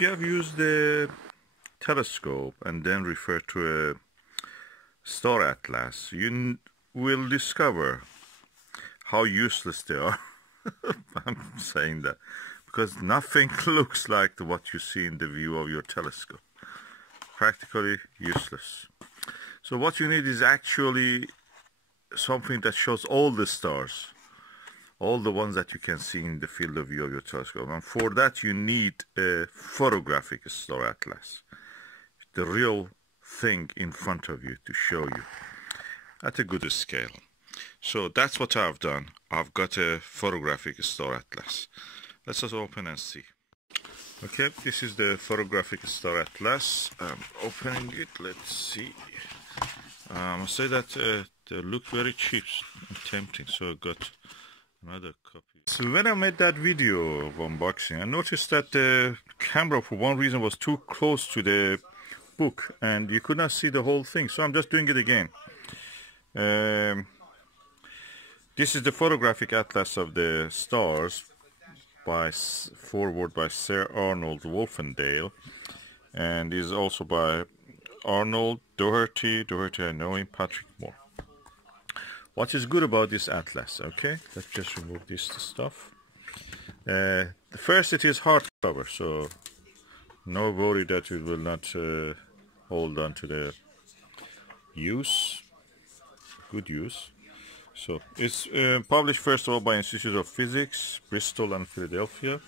if you have used the telescope and then refer to a star atlas, you will discover how useless they are. I'm saying that because nothing looks like what you see in the view of your telescope. Practically useless. So what you need is actually something that shows all the stars, all the ones that you can see in the field of view of your telescope. And for that you need a photographic star atlas, the real thing in front of you to show you at a good scale. So that's what I've done. I've got a photographic star atlas. Let's just open and see. Okay, this is the photographic star atlas. I'm opening it. Let's see. I must say that they look very cheap and tempting, so I got another copy. So when I made that video of unboxing, I noticed that the camera for one reason was too close to the book and you could not see the whole thing, so I'm just doing it again. This is the photographic atlas of the stars by forward by Sir Arnold Wolfendale, and is also by Arnold Doherty I know him, Patrick Moore. What is good about this atlas? Okay, let's just remove this stuff. First, it is hardcover, so no worry that it will not hold on to the good use. So it's published first of all by Institute of Physics, Bristol and Philadelphia.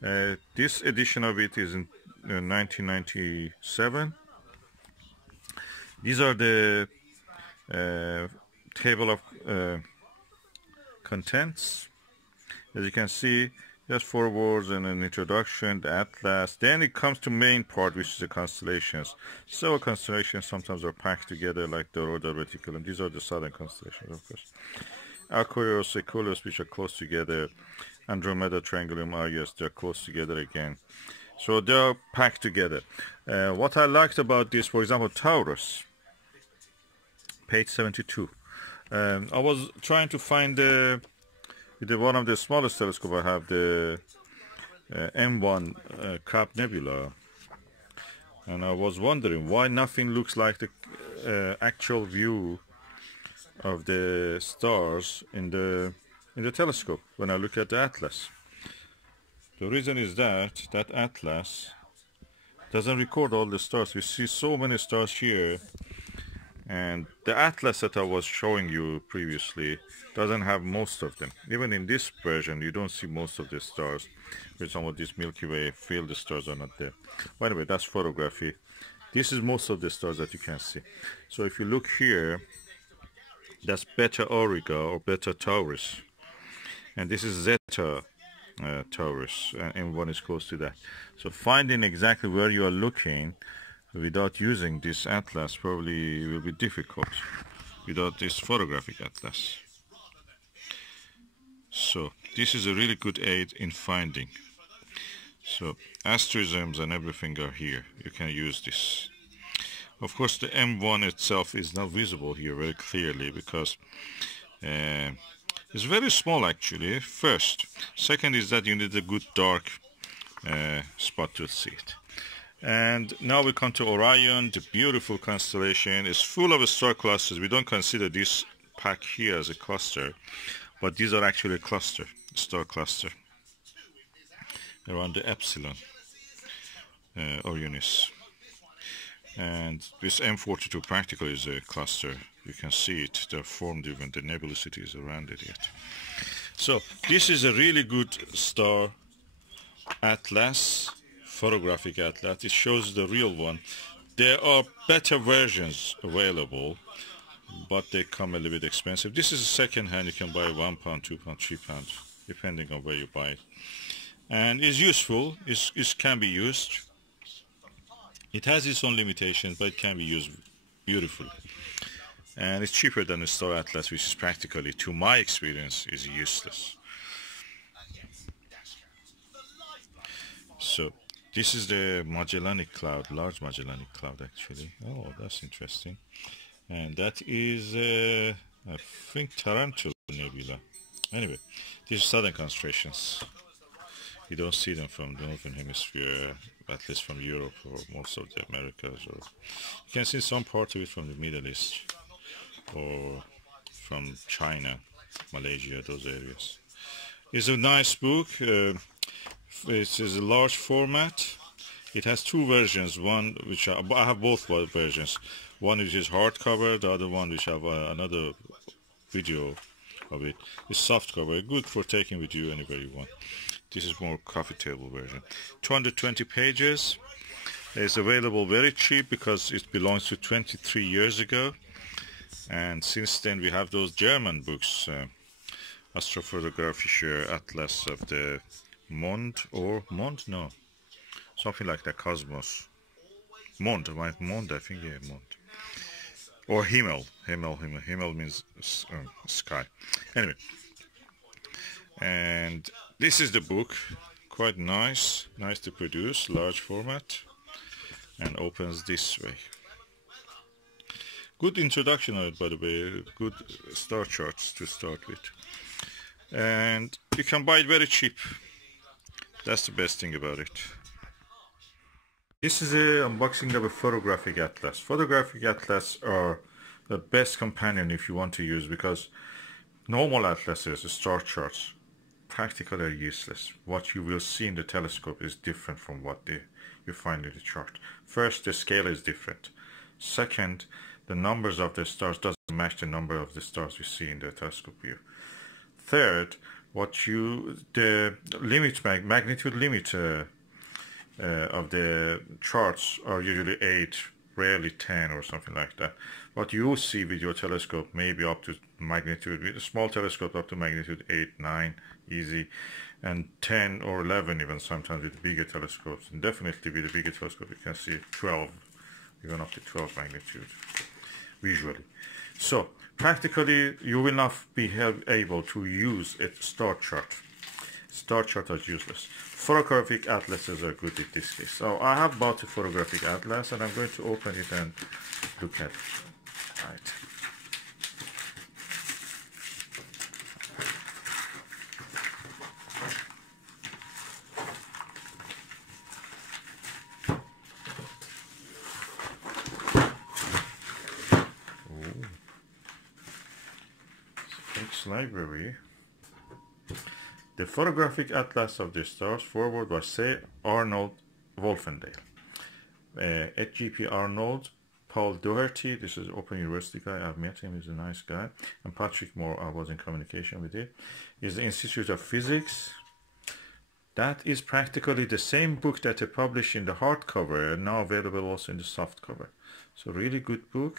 This edition of it is in 1997. These are the table of contents. As you can see, just forewords and an introduction, the atlas. Then it comes to main part, which is the constellations. Several constellations sometimes are packed together, like the Rhodal Reticulum. These are the southern constellations, of course. Aquarius, Ecolus, which are close together. Andromeda, Triangulum, Argus, they're close together again. So they are packed together. What I liked about this, for example, Taurus, page 72. I was trying to find with one of the smallest telescope I have, the M1 Crab Nebula, and I was wondering why nothing looks like the actual view of the stars in the telescope when I look at the atlas. The reason is that atlas doesn't record all the stars. We see so many stars here, and the atlas that I was showing you previously doesn't have most of them. Even in this version, you don't see most of the stars. For some of this Milky Way field, the stars are not there. By the way, that's photography. This is most of the stars that you can see. So if you look here, that's Beta Auriga or Beta Taurus, and this is Zeta Taurus, and M1 is close to that. So finding exactly where you are looking without using this atlas probably will be difficult without this photographic atlas. So this is a really good aid in finding. So asterisms and everything are here. You can use this. Of course, the M1 itself is not visible here very clearly because it's very small actually, first. Second is that you need a good dark spot to see it. And now we come to Orion, the beautiful constellation. It's full of star clusters. We don't consider this pack here as a cluster, but these are actually a cluster, star cluster, around the Epsilon Orionis. And this M42 practically is a cluster. You can see it, they're formed even the nebulosity is around it yet. So this is a really good star atlas, photographic atlas. It shows the real one. There are better versions available, but they come a little bit expensive. This is a second hand. You can buy £1, £2, £3, depending on where you buy it. And it's useful. It can be used. It has its own limitations, but it can be used beautifully. And it's cheaper than a star atlas, which is practically, to my experience, is useless. So this is the Magellanic Cloud, large Magellanic Cloud actually. Oh, that's interesting. And that is, I think, Tarantula Nebula. Anyway, these are southern constellations. You don't see them from the Northern Hemisphere, at least from Europe or most of the Americas. Or you can see some part of it from the Middle East or from China, Malaysia, those areas. It's a nice book. It is a large format. It has two versions. One which I have both versions. One which is hardcover, the other one which have another video of it. It's softcover, good for taking with you anywhere you want. This is more coffee table version. 220 pages. It's available very cheap because it belongs to 23 years ago. And since then we have those German books, Astrophotographische Atlas of the Mond, or Mond? No, something like that, Cosmos. Mond, right? Mond, I think, yeah, Mond. Or Himmel. Himmel means sky. Anyway. And this is the book. Quite nice. Nice to produce. Large format. And opens this way. Good introduction of it, by the way. Good star charts to start with. And you can buy it very cheap. That's the best thing about it. This is an unboxing of a photographic atlas. Photographic atlas are the best companion if you want to use, because normal atlases, star charts, practically are useless. What you will see in the telescope is different from what you find in the chart. First, the scale is different. Second, the numbers of the stars doesn't match the number of the stars you see in the telescope view. Third, the magnitude limit of the charts are usually 8, rarely 10 or something like that. What you see with your telescope may be up to magnitude, with a small telescope up to magnitude 8, 9, easy, and 10 or 11 even sometimes with bigger telescopes. And definitely with a bigger telescope you can see 12, even up to 12 magnitude visually. So practically you will not be able to use a star chart. Star charts are useless. Photographic atlases are good in this case. So I have bought a photographic atlas and I'm going to open it and look at it. Right. Library. The Photographic Atlas of the Stars, forward by Sir Arnold Wolfendale. HGP Arnold, Paul Doherty, this is Open University guy, I've met him, he's a nice guy, and Patrick Moore, I was in communication with him, is the Institute of Physics. That is practically the same book that they published in the hardcover, and now available also in the softcover. So really good book,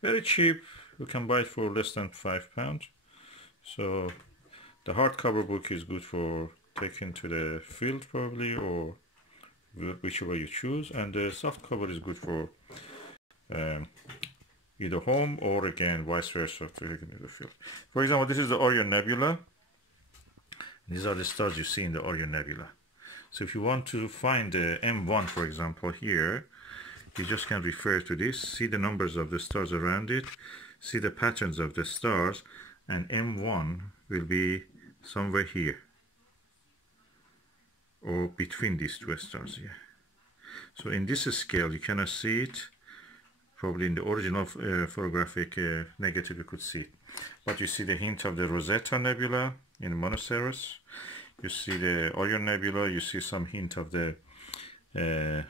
very cheap, you can buy it for less than £5. So the hardcover book is good for taking to the field probably, or whichever you choose, and the softcover is good for either home or again vice versa to take into the field. For example, this is the Orion Nebula. These are the stars you see in the Orion Nebula. So if you want to find the M1, for example, here, you just can refer to this, see the numbers of the stars around it, see the patterns of the stars, and M1 will be somewhere here, or between these two stars here. So in this scale you cannot see it. Probably in the original photographic negative you could see it. But you see the hint of the Rosetta Nebula in Monoceros. You see the Orion Nebula, you see some hint of the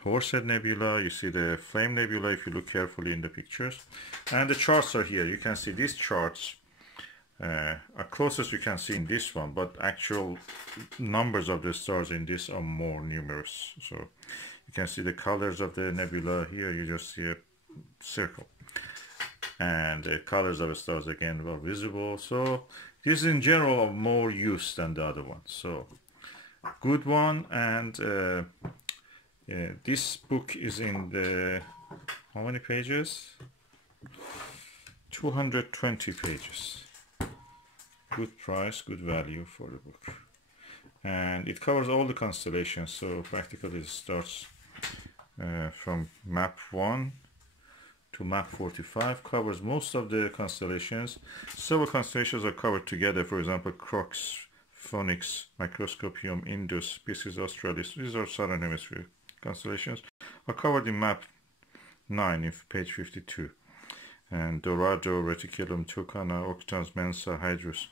Horsehead Nebula, you see the Flame Nebula if you look carefully in the pictures. And the charts are here. You can see these charts are closest you can see in this one, but actual numbers of the stars in this are more numerous. So you can see the colors of the nebula here, you just see a circle. And the colors of the stars again are visible. So this in general are more use than the other ones. So good one. And this book is in the, how many pages? 220 pages. Good price, good value for the book. And it covers all the constellations, so practically it starts from map 1 to map 45, covers most of the constellations. Several constellations are covered together, for example Crux, Phoenix, Microscopium, Indus, Piscis Australis. These are southern hemisphere constellations. Are covered in map 9 in page 52. And Dorado, Reticulum, Tucana, Octans, Mensa, Hydrus.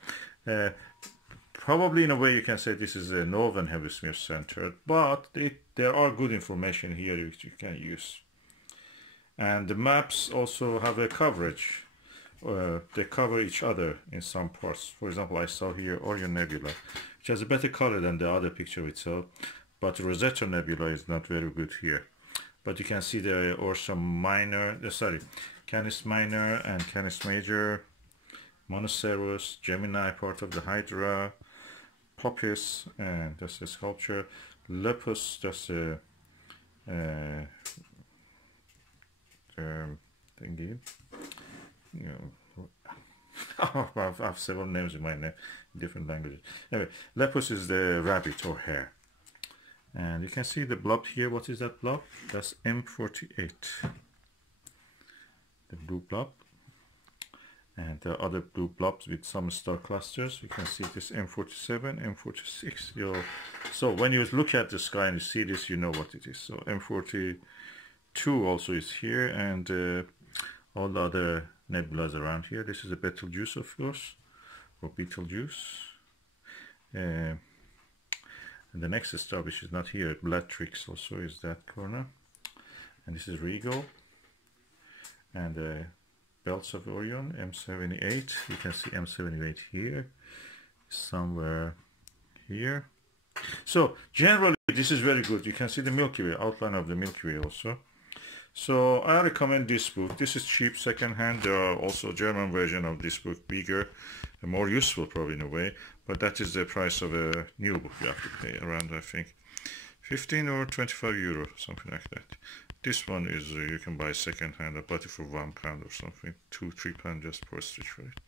Probably in a way you can say this is a northern hemisphere centered, but there are good information here which you can use. And the maps also have a coverage. They cover each other in some parts. For example, I saw here Orion Nebula, which has a better color than the other picture itself, but Rosetta Nebula is not very good here. But you can see there are some minor, Canis Minor and Canis Major, Monoceros, Gemini, part of the Hydra, Popis, and that's a sculpture, Lepus, that's a thingy. You know, I have several names in my name in different languages. Anyway, Lepus is the rabbit or hare. And you can see the blob here. What is that blob? That's M48. The blue blob. And the other blue blobs with some star clusters. You can see this M47, M46. So when you look at the sky and you see this, you know what it is. So M42 also is here, and all the other nebulas around here. This is a Betelgeuse, of course, or Betelgeuse. And the next star, which is not here, Bellatrix also is that corner. And this is Regal. And the belts of Orion, M78. You can see M78 here, somewhere here. So generally, this is very good. You can see the Milky Way, outline of the Milky Way also. So I recommend this book. This is cheap, second-hand. There are also German version of this book, bigger, and more useful probably in a way. But that is the price of a new book. You have to pay around, I think, 15 or 25 euro, something like that. This one is you can buy second-hand. I bought it for £1 or something, £2-3 just postage for it.